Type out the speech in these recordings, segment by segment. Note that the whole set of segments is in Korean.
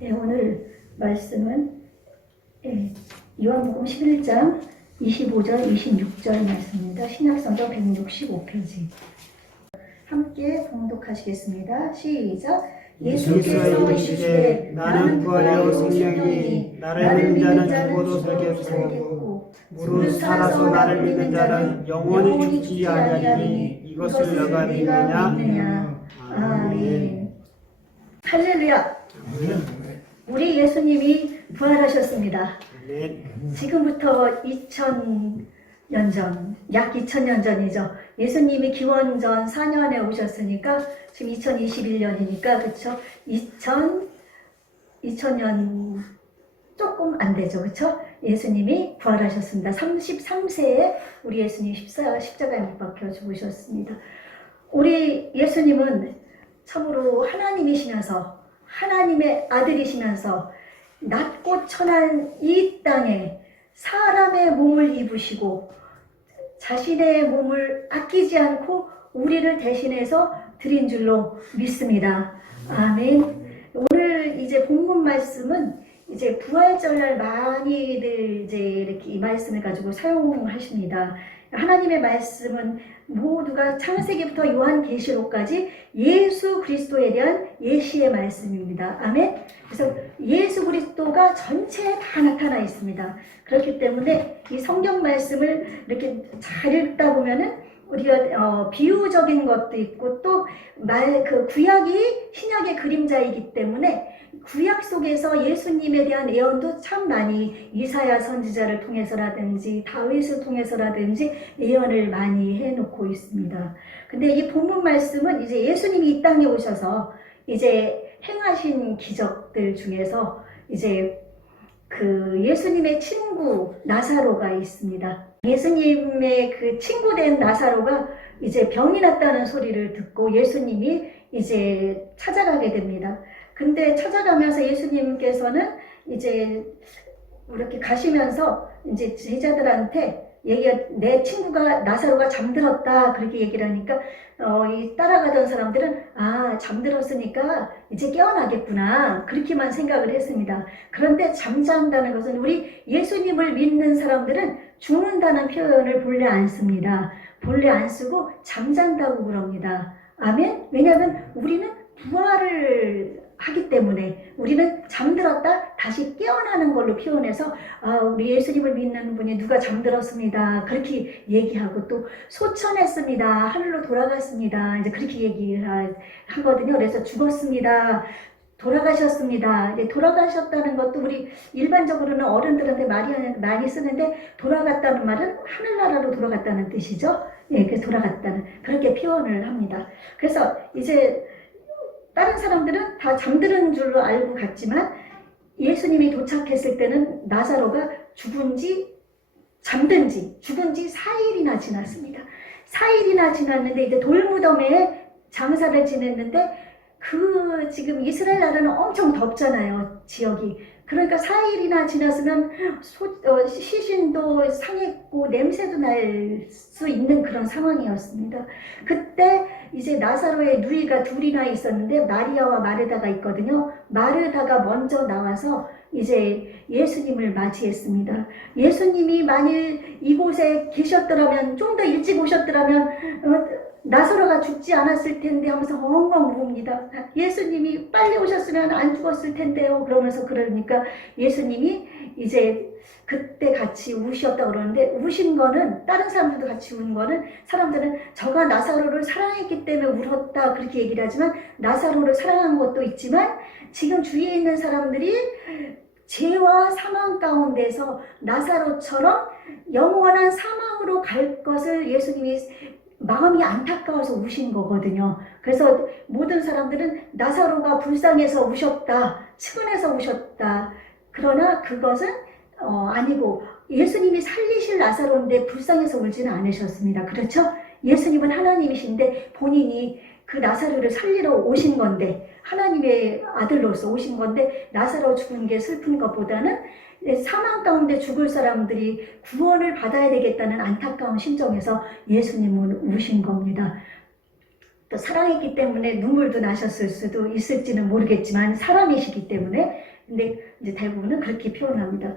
네, 오늘 말씀은 요한복음 11장 25절, 26절 말씀입니다. 신약성경 165페이지. 함께 봉독하시겠습니다. 시작. 예수께서 이르시되 나는 부활이요 생명이니 나를 믿는 자는 죽어도 살겠고 무릇 살아서 나를 믿는 자는 영원히 죽지 아니하리니 이것을 너가 믿느냐? 아멘. 할렐루야. 우리 예수님이 부활하셨습니다. 아멘. 지금부터 2000년 전, 약 2000년 전이죠. 예수님이 기원전 4년에 오셨으니까 지금 2021년이니까 그쵸? 2000년 조금 안 되죠. 그쵸? 예수님이 부활하셨습니다. 33세에 우리 예수님 십자가에 못 박혀 죽으셨습니다. 우리 예수님은 참으로 하나님이시면서 하나님의 아들이시면서 낮고 천한 이 땅에 사람의 몸을 입으시고 자신의 몸을 아끼지 않고 우리를 대신해서 드린 줄로 믿습니다. 아멘. 오늘 이제 본문 말씀은 이제 부활절날 많이들 이제 이렇게 이 말씀을 가지고 사용하십니다. 하나님의 말씀은 모두가 창세기부터 요한계시록까지 예수 그리스도에 대한 예시의 말씀입니다. 아멘. 그래서 예수 그리스도가 전체에 다 나타나 있습니다. 그렇기 때문에 이 성경 말씀을 이렇게 잘 읽다 보면은 우리가 비유적인 것도 있고 또 그 구약이 신약의 그림자이기 때문에 구약 속에서 예수님에 대한 예언도 참 많이 이사야 선지자를 통해서라든지 다윗을 통해서라든지 예언을 많이 해놓고 있습니다. 근데 이 본문 말씀은 이제 예수님이 이 땅에 오셔서 이제 행하신 기적들 중에서 이제 그 예수님의 친구 나사로가 있습니다. 예수님의 그 친구된 나사로가 이제 병이 났다는 소리를 듣고 예수님이 이제 찾아가게 됩니다. 근데 찾아가면서 예수님께서는 이제 이렇게 가시면서 이제 제자들한테 내 친구가 나사로가 잠들었다 그렇게 얘기를 하니까 이 따라가던 사람들은 잠들었으니까 이제 깨어나겠구나 그렇게만 생각을 했습니다. 그런데 잠잔다는 것은 우리 예수님을 믿는 사람들은 죽는다는 표현을 본래 안 씁니다. 본래 안 쓰고 잠잔다고 그럽니다. 아멘. 왜냐하면 우리는 부활을 하기 때문에 우리는 잠들었다 다시 깨어나는 걸로 표현해서 우리 예수님을 믿는 분이 누가 잠들었습니다 그렇게 얘기하고 또 소천했습니다 하늘로 돌아갔습니다 이제 그렇게 얘기를 하거든요. 그래서 죽었습니다 돌아가셨습니다. 이제 돌아가셨다는 것도 우리 일반적으로는 어른들한테 많이 쓰는데 돌아갔다는 말은 하늘나라로 돌아갔다는 뜻이죠. 예, 그래서 돌아갔다는 그렇게 표현을 합니다. 그래서 이제 다른 사람들은 다 잠드는 줄로 알고 갔지만 예수님이 도착했을 때는 나사로가 죽은 지 4일이나 지났습니다. 4일이나 지났는데 이제 돌무덤에 장사를 지냈는데 지금 이스라엘 나라는 엄청 덥잖아요, 지역이. 그러니까 4일이나 지났으면 시신도 상했고 냄새도 날 수 있는 그런 상황이었습니다. 그때 이제 나사로의 누이가 둘이나 있었는데 마리아와 마르다가 있거든요. 마르다가 먼저 나와서 이제 예수님을 맞이했습니다. 예수님이 만일 이곳에 계셨더라면 좀 더 일찍 오셨더라면 나사로가 죽지 않았을 텐데 하면서 엉엉 웁니다. 예수님이 빨리 오셨으면 안 죽었을 텐데요. 그러면서 그러니까 예수님이 이제 그때 같이 우셨다고 그러는데 우신 거는 다른 사람들도 같이 운 거는 사람들은 저가 나사로를 사랑했기 때문에 울었다 그렇게 얘기를 하지만 나사로를 사랑한 것도 있지만 지금 주위에 있는 사람들이 죄와 사망 가운데서 나사로처럼 영원한 사망으로 갈 것을 예수님이 마음이 안타까워서 우신 거거든요. 그래서 모든 사람들은 나사로가 불쌍해서 우셨다, 측은해서 우셨다. 그러나 그것은 아니고 예수님이 살리실 나사로인데 불쌍해서 울지는 않으셨습니다. 그렇죠? 예수님은 하나님이신데 본인이 그 나사로를 살리러 오신 건데 하나님의 아들로서 오신 건데 나사로 죽은 게 슬픈 것보다는 사망 가운데 죽을 사람들이 구원을 받아야 되겠다는 안타까운 심정에서 예수님은 우신 겁니다. 또 사랑했기 때문에 눈물도 나셨을 수도 있을지는 모르겠지만 사람이시기 때문에 근데 이제 대부분은 그렇게 표현합니다.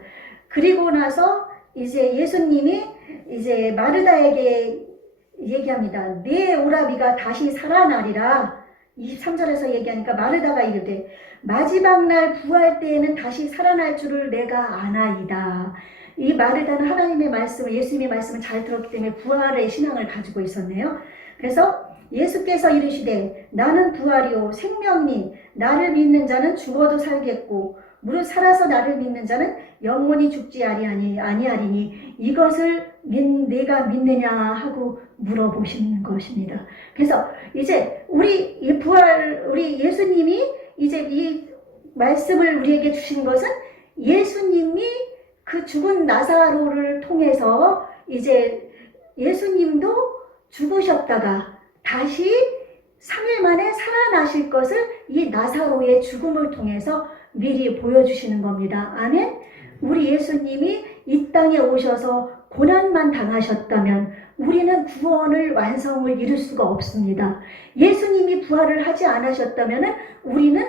그리고 나서 이제 예수님이 이제 마르다에게 얘기합니다. 내 오라비가 다시 살아나리라. 23절에서 얘기하니까 마르다가 이르되 마지막 날 부활 때에는 다시 살아날 줄을 내가 아나이다. 이 마르다는 하나님의 말씀을, 예수님의 말씀을 잘 들었기 때문에 부활의 신앙을 가지고 있었네요. 그래서 예수께서 이르시되 나는 부활이요 생명이니 나를 믿는 자는 죽어도 살겠고 무릇 살아서 나를 믿는 자는 영원히 죽지 아니하리니 이것을 내가 믿느냐 하고 물어보시는 것입니다. 그래서 이제 우리 예수님이 이제 이 말씀을 우리에게 주신 것은 예수님이 그 죽은 나사로를 통해서 이제 예수님도 죽으셨다가 다시 3일 만에 살아나실 것을 이 나사로의 죽음을 통해서 미리 보여주시는 겁니다. 아멘? 우리 예수님이 이 땅에 오셔서 고난만 당하셨다면 우리는 구원을 완성을 이룰 수가 없습니다. 예수님이 부활을 하지 않으셨다면 우리는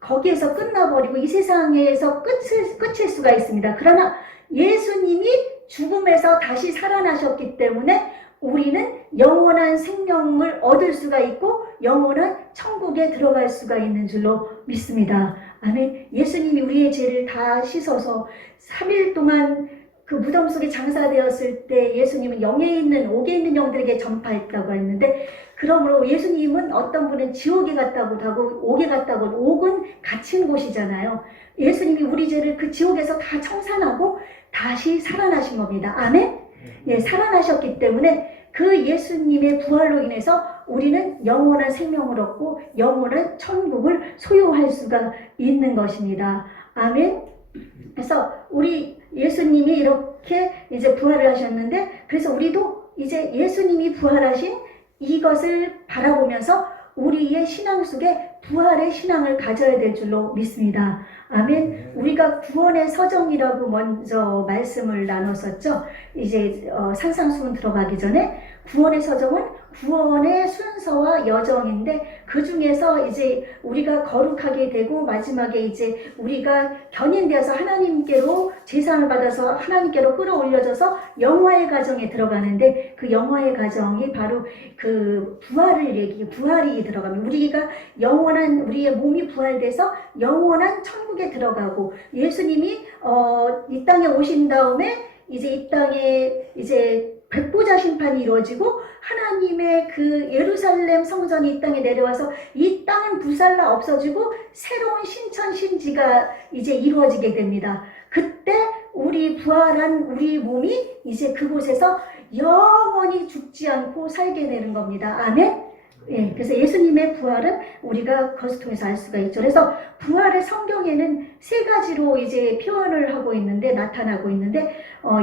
거기에서 끝나버리고 이 세상에서 끝일 수가 있습니다. 그러나 예수님이 죽음에서 다시 살아나셨기 때문에 우리는 영원한 생명을 얻을 수가 있고 영원한 천국에 들어갈 수가 있는 줄로 믿습니다. 아멘. 예수님이 우리의 죄를 다 씻어서 3일 동안 그 무덤 속에 장사되었을 때 예수님은 옥에 있는 영들에게 전파했다고 했는데, 그러므로 예수님은 어떤 분은 지옥에 갔다고도 하고 옥에 갔다고, 옥은 갇힌 곳이잖아요. 예수님이 우리 죄를 그 지옥에서 다 청산하고 다시 살아나신 겁니다. 아멘? 예, 살아나셨기 때문에 그 예수님의 부활로 인해서 우리는 영원한 생명을 얻고 영원한 천국을 소유할 수가 있는 것입니다. 아멘? 그래서 우리 예수님이 이렇게 이제 부활을 하셨는데, 그래서 우리도 이제 예수님이 부활하신 이것을 바라보면서 우리의 신앙 속에 부활의 신앙을 가져야 될 줄로 믿습니다. 아멘. 우리가 구원의 서정이라고 먼저 말씀을 나눴었죠. 이제 산상수훈 들어가기 전에 구원의 서정은 구원의 순서와 여정인데, 그 중에서 이제 우리가 거룩하게 되고 마지막에 이제 우리가 견인되어서 하나님께로 제사를 받아서 하나님께로 끌어올려져서 영화의 가정에 들어가는데, 그 영화의 가정이 바로 그 부활이 들어가면 우리가 우리의 몸이 부활돼서 영원한 천국에 들어가고, 예수님이 이 땅에 오신 다음에 이제 이 땅에 이제 백보자 심판이 이루어지고 하나님의 그 예루살렘 성전이 이 땅에 내려와서 이 땅은 불살라 없어지고 새로운 신천 신지가 이제 이루어지게 됩니다. 그때 우리 부활한 우리 몸이 이제 그곳에서 영원히 죽지 않고 살게 되는 겁니다. 아멘. 예, 그래서 예수님의 부활은 우리가 그것을 통해서 알 수가 있죠. 그래서 부활의 성경에는 세 가지로 이제 표현을 하고 있는데, 나타나고 있는데,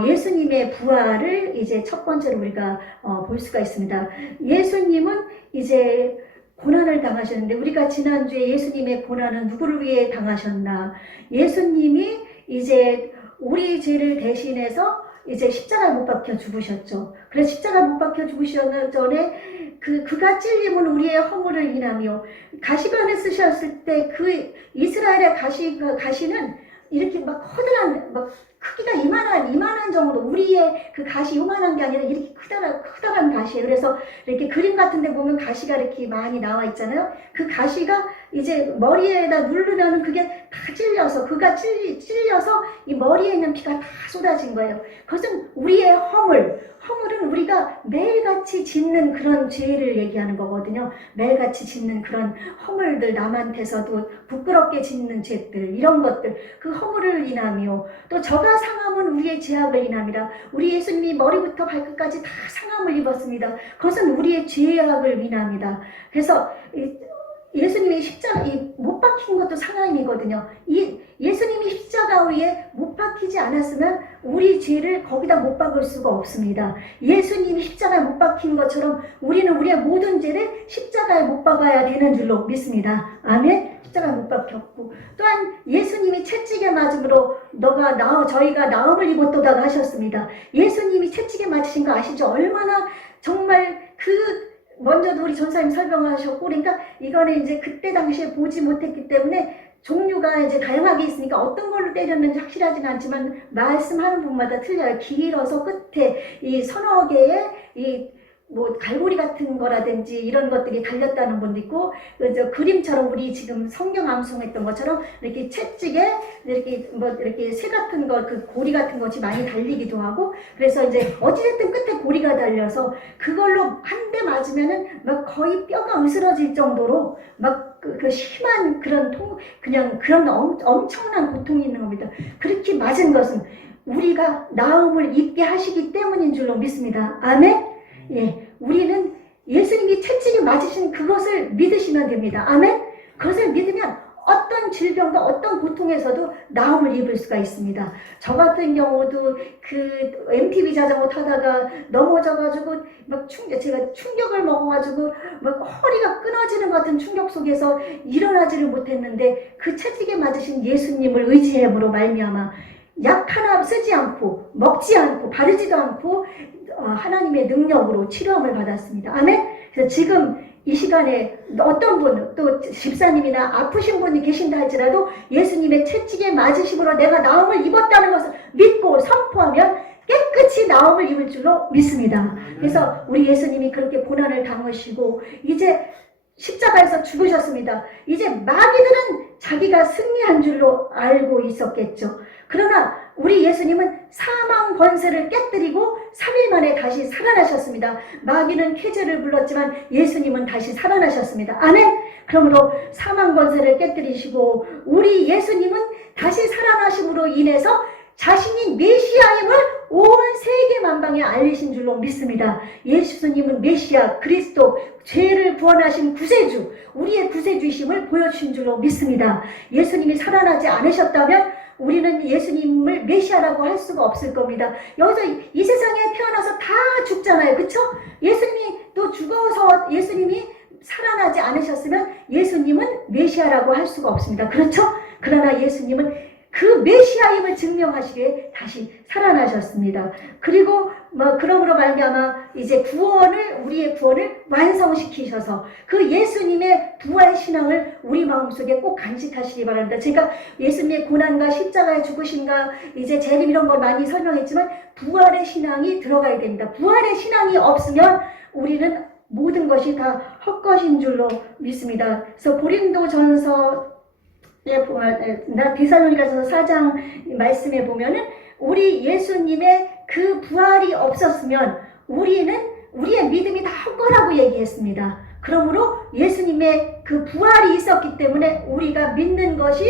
예수님의 부활을 이제 첫 번째로 우리가 볼 수가 있습니다. 예수님은 이제 고난을 당하셨는데, 우리가 지난주에 예수님의 고난은 누구를 위해 당하셨나? 예수님이 이제 우리 죄를 대신해서 이제 십자가에 못 박혀 죽으셨죠. 그래서 십자가에 못 박혀 죽으시기 전에 그가 찔림은 우리의 허물을 인하며, 가시관에 쓰셨을 때 그 이스라엘의 가시는 이렇게 막 커다란, 막 크기가 이만한 정도, 우리의 그 가시 요만한 게 아니라 이렇게 크다란 가시예요. 그래서 이렇게 그림 같은 데 보면 가시가 이렇게 많이 나와 있잖아요. 그 가시가 이제 머리에다 누르면은 그게 다 찔려서, 그가 찔려서 이 머리에 있는 피가 다 쏟아진 거예요. 그것은 우리의 허물은 우리가 매일같이 짓는 그런 죄를 얘기하는 거거든요. 매일같이 짓는 그런 허물들, 남한테서도 부끄럽게 짓는 죄들, 이런 것들, 그 허물을 인하며, 또 저가 상함은 우리의 죄악을 인함이라. 우리 예수님이 머리부터 발끝까지 다 상함을 입었습니다. 그것은 우리의 죄악을 인합니다. 그래서 예수님이 못 박힌 것도 상함이거든요. 예수님이 십자가 위에 못 박히지 않았으면 우리 죄를 거기다 못 박을 수가 없습니다. 예수님이 십자가에 못 박힌 것처럼 우리는 우리의 모든 죄를 십자가에 못 박아야 되는 줄로 믿습니다. 아멘. 십자가에 못 박혔고, 또한 예수님이 채찍에 맞음으로 저희가 나음을 입었도다가 하셨습니다. 예수님이 채찍에 맞으신 거 아시죠? 얼마나 정말 먼저도 우리 전사님 설명하셨고, 그러니까 이거는 이제 그때 당시에 보지 못했기 때문에 이유가 이제 다양하게 있으니까 어떤 걸로 때렸는지 확실하지는 않지만 말씀하는 분마다 틀려요. 길어서 끝에 이 서너 개의 이 뭐 갈고리 같은 거라든지 이런 것들이 달렸다는 분도 있고, 저 그림처럼 우리 지금 성경 암송했던 것처럼 이렇게 채찍에 이렇게 뭐 이렇게 새 같은 거, 그 고리 같은 것이 많이 달리기도 하고, 그래서 이제 어찌됐든 끝에 고리가 달려서 그걸로 한 대 맞으면은 막 거의 뼈가 으스러질 정도로 막 그 심한 그런 그냥 그런 엄청난 고통이 있는 겁니다. 그렇게 맞은 것은 우리가 나음을 입게 하시기 때문인 줄로 믿습니다. 아멘. 예, 우리는 예수님이 채찍에 맞으신 그것을 믿으시면 됩니다. 아멘. 그것을 믿으면 어떤 질병과 어떤 고통에서도 나음을 입을 수가 있습니다. 저 같은 경우도 그 MTB 자전거 타다가 넘어져가지고 제가 충격을 먹어가지고 막 허리가 끊어지는 것 같은 충격 속에서 일어나지를 못했는데, 그 채찍에 맞으신 예수님을 의지함으로 말미암아 약 하나 쓰지 않고 먹지 않고 바르지도 않고 하나님의 능력으로 치료함을 받았습니다. 아멘. 그래서 지금 이 시간에 어떤 분, 또 집사님이나 아프신 분이 계신다 할지라도 예수님의 채찍에 맞으심으로 내가 나음을 입었다는 것을 믿고 선포하면 깨끗이 나음을 입을 줄로 믿습니다. 그래서 우리 예수님이 그렇게 고난을 당하시고 이제 십자가에서 죽으셨습니다. 이제 마귀들은 자기가 승리한 줄로 알고 있었겠죠. 그러나 우리 예수님은 사망 권세를 깨뜨리고 3일 만에 다시 살아나셨습니다. 마귀는 쾌재를 불렀지만 예수님은 다시 살아나셨습니다. 아멘. 그러므로 사망 권세를 깨뜨리시고 우리 예수님은 다시 살아나심으로 인해서 자신이 메시아임을 온 세계 만방에 알리신 줄로 믿습니다. 예수님은 메시아, 그리스도, 죄를 구원하신 구세주, 우리의 구세주이심을 보여주신 줄로 믿습니다. 예수님이 살아나지 않으셨다면 우리는 예수님을 메시아라고 할 수가 없을 겁니다. 여기서 이 세상에 태어나서 다 죽잖아요. 그쵸? 예수님이 또 죽어서 예수님이 살아나지 않으셨으면 예수님은 메시아라고 할 수가 없습니다. 그렇죠? 그러나 예수님은 그 메시아임을 증명하시기에 다시 살아나셨습니다. 그리고 그러므로 말미암아 이제 우리의 구원을 완성시키셔서 그 예수님의 부활 신앙을 우리 마음속에 꼭 간직하시기 바랍니다. 제가 예수님의 고난과 십자가의 죽으심과 이제 재림 이런 걸 많이 설명했지만 부활의 신앙이 들어가야 됩니다. 부활의 신앙이 없으면 우리는 모든 것이 다 헛것인 줄로 믿습니다. 그래서 고린도전서 데살로니가서 4장 말씀에 보면은 우리 예수님의 그 부활이 없었으면 우리의 믿음이 다 헛거라고 얘기했습니다. 그러므로 예수님의 그 부활이 있었기 때문에 우리가 믿는 것이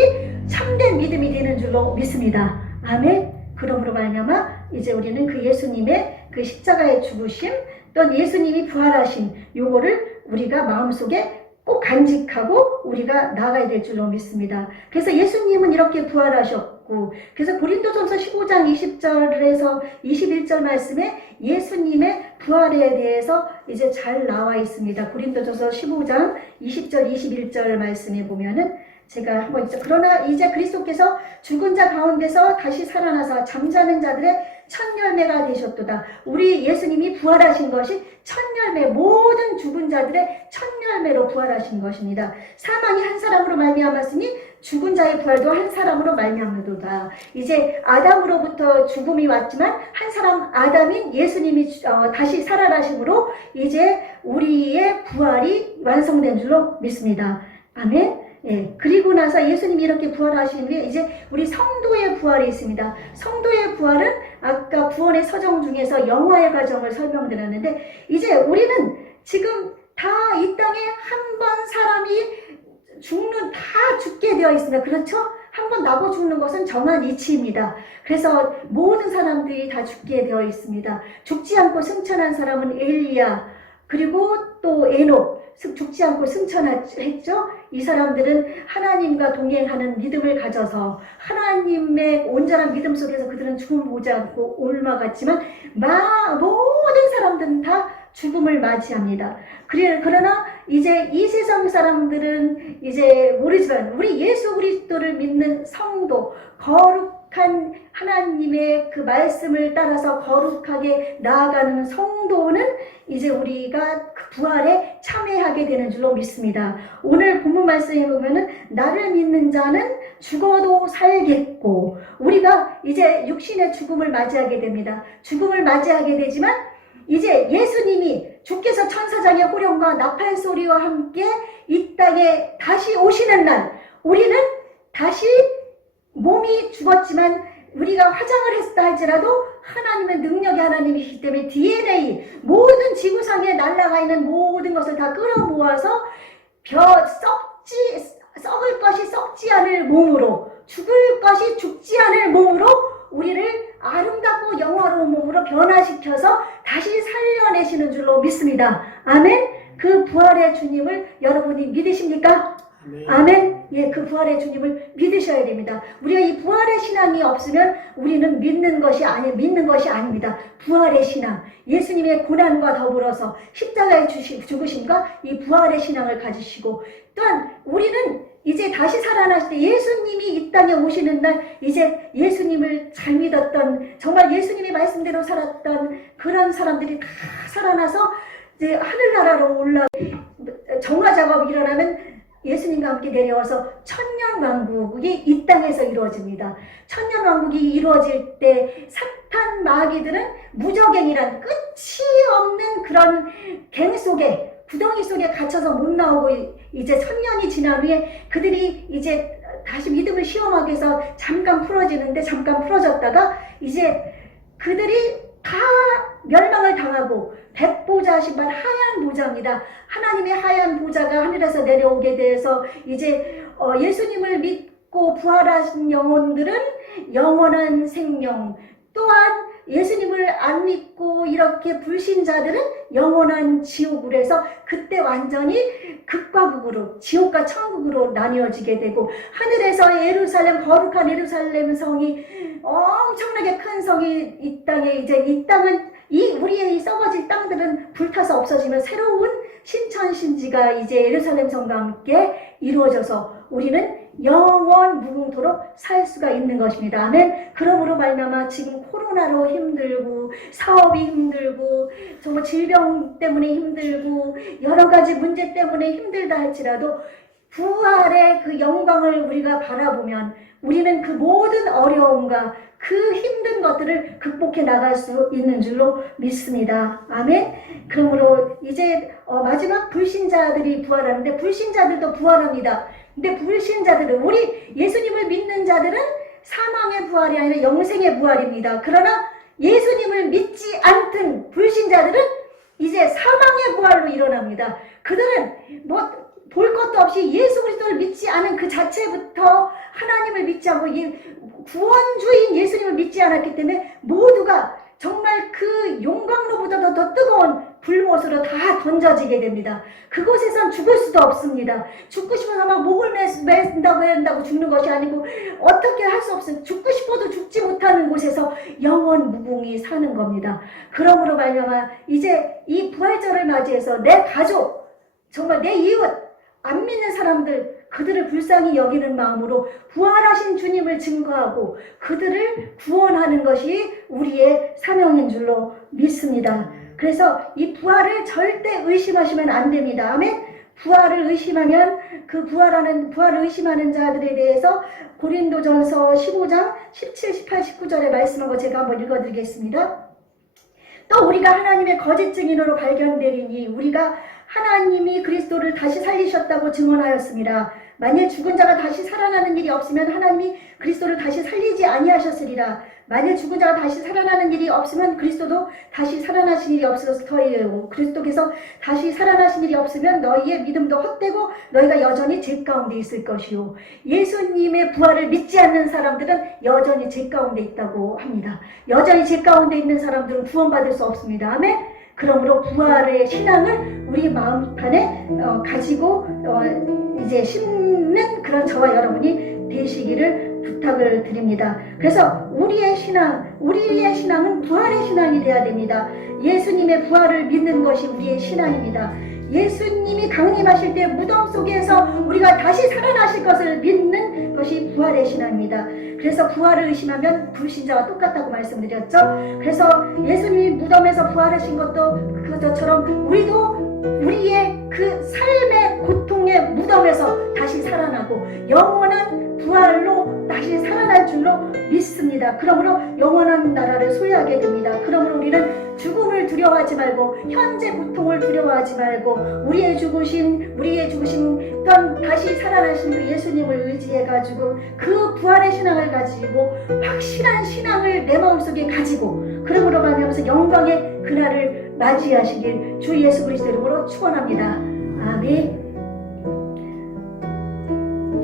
참된 믿음이 되는 줄로 믿습니다. 아멘. 그러므로 말미암아 이제 우리는 그 예수님의 그 십자가의 죽으심 또 예수님이 부활하신 요거를 우리가 마음속에 꼭 간직하고 우리가 나아가야 될 줄로 믿습니다. 그래서 예수님은 이렇게 부활하셨고, 그래서 고린도전서 15장 20절에서 21절 말씀에 예수님의 부활에 대해서 이제 잘 나와 있습니다. 고린도전서 15장 20절 21절 말씀에 보면은 제가 한번 있죠. 그러나 이제 그리스도께서 죽은 자 가운데서 다시 살아나사 잠자는 자들의 첫 열매가 되셨도다. 우리 예수님이 부활하신 것이 첫 열매, 모든 죽은 자들의 첫 열매로 부활하신 것입니다. 사망이 한 사람으로 말미암았으니 죽은 자의 부활도 한 사람으로 말미암도다. 이제 아담으로부터 죽음이 왔지만 한 사람 아담인 예수님이 다시 살아나심으로 이제 우리의 부활이 완성된 줄로 믿습니다. 아멘. 예, 그리고 나서 예수님이 이렇게 부활하신 후에 이제 우리 성도의 부활이 있습니다. 성도의 부활은 아까 구원의 서정 중에서 영화의 과정을 설명드렸는데 이제 우리는 지금 다 이 땅에 한 번 사람이 다 죽게 되어 있습니다. 그렇죠? 한 번 나고 죽는 것은 정한 이치입니다. 그래서 모든 사람들이 다 죽게 되어 있습니다. 죽지 않고 승천한 사람은 엘리야, 그리고 또 에녹, 죽지 않고 승천했죠. 이 사람들은 하나님과 동행하는 믿음을 가져서 하나님의 온전한 믿음 속에서 그들은 죽음 보지 않고 올라갔지만 모든 사람들은 다 죽음을 맞이합니다. 그러나 이제 이 세상 사람들은 이제 모르지만 우리 예수 그리스도를 믿는 성도, 거룩한 거룩한 하나님의 그 말씀을 따라서 거룩하게 나아가는 성도는 이제 우리가 그 부활에 참여하게 되는 줄로 믿습니다. 오늘 본문 말씀에 보면은 나를 믿는 자는 죽어도 살겠고, 우리가 이제 육신의 죽음을 맞이하게 됩니다. 죽음을 맞이하게 되지만 이제 예수님이 주께서 천사장의 호령과 나팔 소리와 함께 이 땅에 다시 오시는 날, 우리는 다시 몸이 죽었지만 우리가 화장을 했다 할지라도 하나님은 능력의 하나님이시기 때문에 DNA, 모든 지구상에 날아가 있는 모든 것을 다 끌어모아서 썩을 것이 썩지 않을 몸으로, 죽을 것이 죽지 않을 몸으로 우리를 아름답고 영화로운 몸으로 변화시켜서 다시 살려내시는 줄로 믿습니다. 아멘. 그 부활의 주님을 여러분이 믿으십니까? 아멘. 예, 그 부활의 주님을 믿으셔야 됩니다. 우리가 이 부활의 신앙이 없으면 우리는 믿는 것이 아닙니다. 부활의 신앙, 예수님의 고난과 더불어서 십자가의 죽으심과 이 부활의 신앙을 가지시고, 또한 우리는 이제 다시 살아나실 때 예수님이 이 땅에 오시는 날, 이제 예수님을 잘 믿었던, 정말 예수님의 말씀대로 살았던 그런 사람들이 다 살아나서 이제 하늘나라로 올라, 정화 작업이 일어나면 예수님과 함께 내려와서 천년왕국이 이 땅에서 이루어집니다. 천년왕국이 이루어질 때 사탄 마귀들은 무저갱이란 끝이 없는 그런 갱 속에, 구덩이 속에 갇혀서 못 나오고, 이제 천년이 지난 후에 그들이 이제 다시 믿음을 시험하기 위해서 잠깐 풀어졌다가 이제 그들이 다 멸망을 당하고, 백보자 신발 하얀 보자입니다. 하나님의 하얀 보자가 하늘에서 내려오게 돼서 이제 예수님을 믿고 부활하신 영혼들은 영원한 생명, 또한 예수님을 안 믿고 이렇게 불신자들은 영원한 지옥으로 해서 그때 완전히 극과 극으로, 지옥과 천국으로 나뉘어지게 되고, 하늘에서 예루살렘, 거룩한 예루살렘 성이, 엄청나게 큰 성이 이 땅에, 이제 이 땅은 우리의 이 썩어질 땅들은 불타서 없어지면 새로운 신천신지가 이제 예루살렘 성과 함께 이루어져서 우리는 영원 무궁토록 살 수가 있는 것입니다. 아멘. 그러므로 말미암아 지금 코로나로 힘들고, 사업이 힘들고, 정말 질병 때문에 힘들고, 여러 가지 문제 때문에 힘들다 할지라도 부활의 그 영광을 우리가 바라보면 우리는 그 모든 어려움과 그 힘든 것들을 극복해 나갈 수 있는 줄로 믿습니다. 아멘. 그러므로 이제 마지막 불신자들이 부활하는데, 불신자들도 부활합니다. 근데 불신자들은, 우리 예수님을 믿는 자들은 사망의 부활이 아니라 영생의 부활입니다. 그러나 예수님을 믿지 않던 불신자들은 이제 사망의 부활로 일어납니다. 그들은 볼 것도 없이 예수 그리스도를 믿지 않은 그 자체부터 하나님을 믿지 않고 구원주인 예수님을 믿지 않았기 때문에 모두가 정말 그 용광로보다도 더 뜨거운 불못으로 다 던져지게 됩니다. 그곳에선 죽을 수도 없습니다. 죽고 싶어서 막 목을 맨다고 죽는 것이 아니고, 어떻게 할 수 없으면 죽고 싶어도 죽지 못하는 곳에서 영원 무궁히 사는 겁니다. 그러므로 말미암아 이제 이 부활절을 맞이해서 내 가족, 정말 내 이웃, 안 믿는 사람들, 그들을 불쌍히 여기는 마음으로 부활하신 주님을 증거하고 그들을 구원하는 것이 우리의 사명인 줄로 믿습니다. 그래서 이 부활을 절대 의심하시면 안 됩니다. 아멘. 부활을 의심하면 그 부활을 의심하는 자들에 대해서 고린도전서 15장 17, 18, 19절에 말씀한 거 제가 한번 읽어드리겠습니다. 또 우리가 하나님의 거짓 증인으로 발견되리니 우리가 하나님이 그리스도를 다시 살리셨다고 증언하였습니다. 만일 죽은 자가 다시 살아나는 일이 없으면 하나님이 그리스도를 다시 살리지 아니하셨으리라. 만일 죽은 자가 다시 살아나는 일이 없으면 그리스도도 다시 살아나신 일이 없어서 터이요. 그리스도께서 다시 살아나신 일이 없으면 너희의 믿음도 헛되고 너희가 여전히 죄 가운데 있을 것이요. 예수님의 부활을 믿지 않는 사람들은 여전히 죄 가운데 있다고 합니다. 여전히 죄 가운데 있는 사람들은 구원받을 수 없습니다. 아멘. 그러므로 부활의 신앙을 우리 마음판에 가지고 이제 심는 그런 저와 여러분이 되시기를 부탁을 드립니다. 그래서 우리의 신앙은 부활의 신앙이 되어야 됩니다. 예수님의 부활을 믿는 것이 우리의 신앙입니다. 예수님이 강림하실 때 무덤 속에서 우리가 다시 살아나실 것을 믿는 것이 부활의 신앙입니다. 그래서 부활을 의심하면 불신자와 똑같다고 말씀드렸죠. 그래서 예수님이 무덤에서 부활하신 것도 그것처럼 우리도 우리의 그 삶의 고통의 무덤에서 다시 살아나고 영원한 부활로 다시 살아날 줄로 믿습니다. 그러므로 영원한 나라를 소유하게 됩니다. 그러므로 우리는 죽음을 두려워하지 말고 현재 고통을 두려워하지 말고 우리의 죽으신 다시 살아나신 그 예수님을 의지해가지고 그 부활의 신앙을 가지고 확실한 신앙을 내 마음속에 가지고 그러므로 말미암아서 영광의 그날을 맞이하시길 주 예수 그리스도 이름으로 축원합니다. 아멘.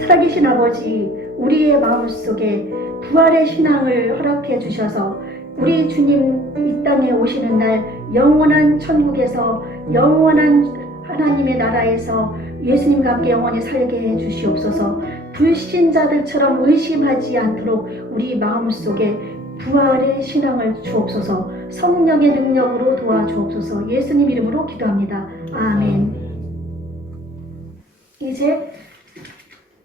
살아계신 아버지, 우리의 마음속에 부활의 신앙을 허락해 주셔서 우리 주님 이 땅에 오시는 날 영원한 천국에서 영원한 하나님의 나라에서 예수님과 함께 영원히 살게 해 주시옵소서. 불신자들처럼 의심하지 않도록 우리 마음속에 부활의 신앙을 주옵소서. 성령의 능력으로 도와주옵소서. 예수님 이름으로 기도합니다. 아멘. 이제